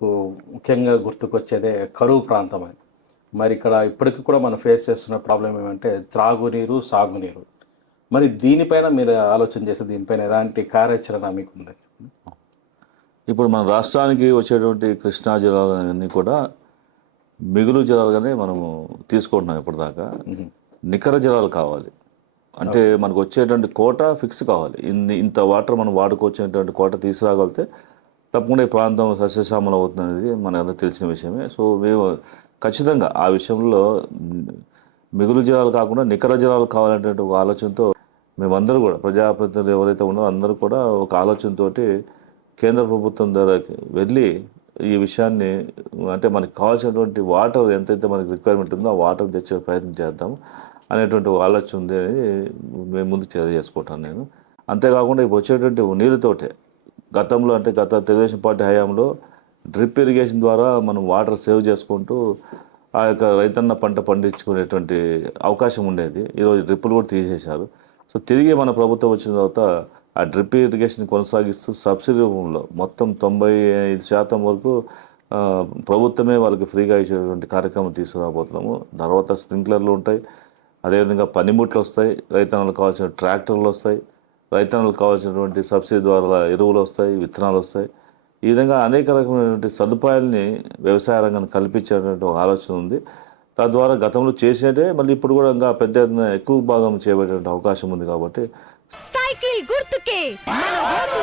కు ముఖ్యంగా గుర్తుకొచ్చేదే కరువు ప్రాంతం అని. మరి ఇక్కడ ఇప్పటికి కూడా మనం ఫేస్ చేస్తున్న ప్రాబ్లమ్ ఏమంటే త్రాగునీరు, సాగునీరు. మరి దీనిపైన మీరు ఆలోచన చేస్తే దీనిపైన ఎలాంటి కార్యాచరణ మీకుంది? ఇప్పుడు మన రాష్ట్రానికి వచ్చేటువంటి కృష్ణా జలాలన్నీ కూడా మిగులు జలాలుగానే మనము తీసుకుంటున్నాం ఇప్పటిదాకా. నికర జలాలు కావాలి అంటే మనకు వచ్చేటువంటి కోట ఫిక్స్ కావాలి. ఇంత వాటర్ మనం వాడుకొచ్చేటువంటి కోట తీసుకురాగలిగితే తప్పకుండా ఈ ప్రాంతం సస్యశ్యామలం అవుతుంది మన అందరూ తెలిసిన విషయమే. సో మేము ఖచ్చితంగా ఆ విషయంలో మిగులు జలాలు కాకుండా నికర జలాలు కావాలనేటువంటి ఒక ఆలోచనతో మేమందరూ కూడా ప్రజాప్రతినిధులు ఎవరైతే ఉన్నారో అందరూ కూడా ఒక ఆలోచనతోటి కేంద్ర ప్రభుత్వం ద్వారా వెళ్ళి ఈ విషయాన్ని అంటే మనకి కావాల్సినటువంటి వాటర్ ఎంతైతే మనకి రిక్వైర్మెంట్ ఉందో ఆ వాటర్ తెచ్చే ప్రయత్నం చేద్దాం అనేటువంటి ఒక ఆలోచన ఉంది అని మేము ముందు చేసుకుంటాను నేను. అంతేకాకుండా ఇప్పుడు వచ్చేటువంటి నీళ్ళతోటే గతంలో అంటే గత తెలుగుదేశం పార్టీ హయాంలో డ్రిప్ ఇరిగేషన్ ద్వారా మనం వాటర్ సేవ్ చేసుకుంటూ ఆ యొక్క రైతన్న పంట పండించుకునేటువంటి అవకాశం ఉండేది. ఈరోజు డ్రిప్పులు కూడా తీసేశారు. సో తిరిగి మన ప్రభుత్వం వచ్చిన తర్వాత ఆ డ్రిప్ ఇరిగేషన్ కొనసాగిస్తూ సబ్సిడీ రూపంలో మొత్తం 95% వరకు ప్రభుత్వమే వాళ్ళకి ఫ్రీగా ఇచ్చేటువంటి కార్యక్రమం తీసుకురాబోతున్నాము. తర్వాత స్ప్రింక్లర్లు ఉంటాయి, అదేవిధంగా పనిముట్లు వస్తాయి, రైతన్నలకు కావాల్సిన ట్రాక్టర్లు వస్తాయి, రైతన్నలకు కావాల్సినటువంటి సబ్సిడీ ద్వారా ఎరువులు వస్తాయి, విత్తనాలు వస్తాయి. ఈ విధంగా అనేక రకమైనటువంటి సదుపాయాల్ని వ్యవసాయ రంగాన్ని కల్పించేటువంటి ఒక ఆలోచన ఉంది. తద్వారా గతంలో చేసేదే మళ్ళీ ఇప్పుడు కూడా ఇంకా పెద్ద ఎక్కువ భాగం చేయబడేటువంటి అవకాశం ఉంది. కాబట్టి సైకిల్ గుర్తుకే మన ఓటు.